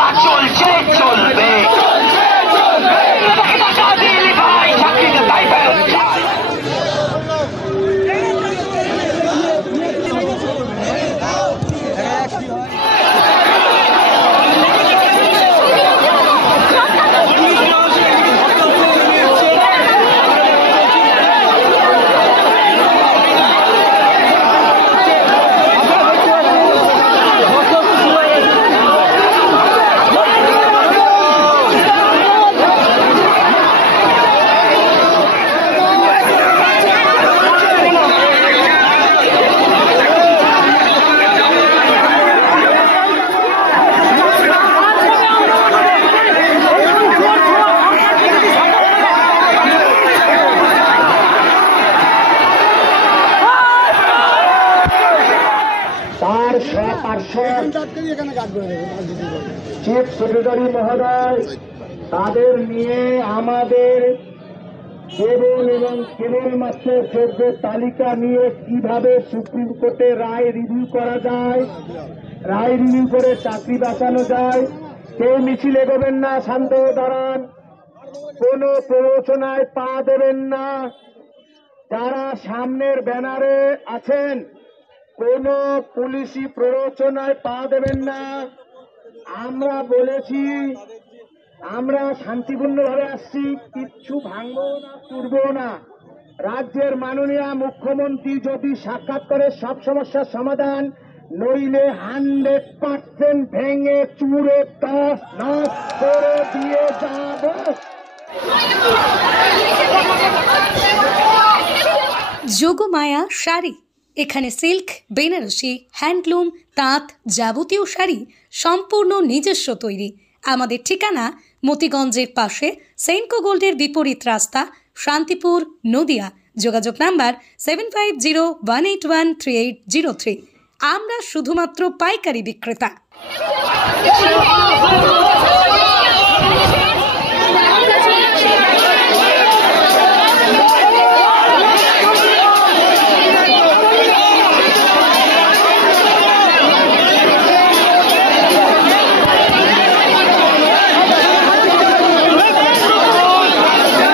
সেবা চলছে চলবে। টাকা দিলি ভাই, চাকরিতে তাই ফেরত চাই। চিফ সেক্রেটারি মহোদয় তাদের নিয়ে আমাদের কেবল এবং কেবলমাত্র যোগ্যের তালিকা নিয়ে কিভাবে সুপ্রিম কোর্টে রায় রিভিউ করা যায়, রায় রিভিউ করে চাকরি বাঁচানো যায়। কেউ মিছিল এগোবেন না, শান্ত দাঁড়ান, কোন প্ররোচনায় পা দেবেন না। যারা সামনের ব্যানারে আছেন কোন পুলিশি প্ররোচনায় পা দেবেন না। আমরা বলেছি আমরা শান্তিপূর্ণভাবে আসছি, কিচ্ছু ভাঙবো না, তুলবো না। রাজ্যের মাননীয় মুখ্যমন্ত্রী যদি সাক্ষাৎ করে সব সমস্যার সমাধান, নইলে 100% ভেঙে চুরে তস নস করে দিয়ে যাব। যোগমায়া শাড়ি, এখানে সিল্ক, বেনারসি, হ্যান্ডলুম, তাঁত যাবতীয় শাড়ি সম্পূর্ণ নিজস্ব তৈরি। আমাদের ঠিকানা মতিগঞ্জের পাশে সেনকো গোল্ডের বিপরীত রাস্তা, শান্তিপুর, নদিয়া। যোগাযোগ নাম্বার 7501813803। আমরা শুধুমাত্র পাইকারি বিক্রেতা।